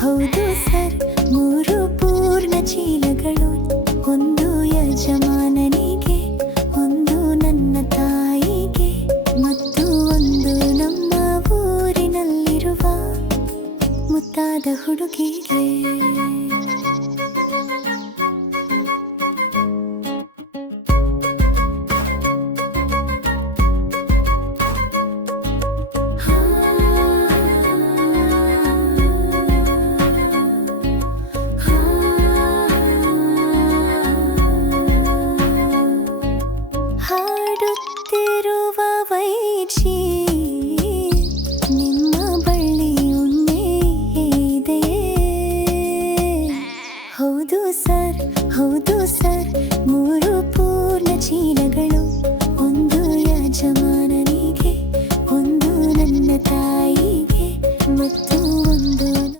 ಹೌದು ಸರ್, 3 ಪೂರ್ಣ ಚೀಲಗಳು, ಒಂದು ಯಜಮಾನನಿಗೆ, ಒಂದು ನನ್ನ ತಾಯಿಗೆ, ಮತ್ತು ಒಂದು ನಮ್ಮ ಊರಿನಲ್ಲಿರುವ ಮುದ್ದಾದ ಹುಡುಗಿಗೆ.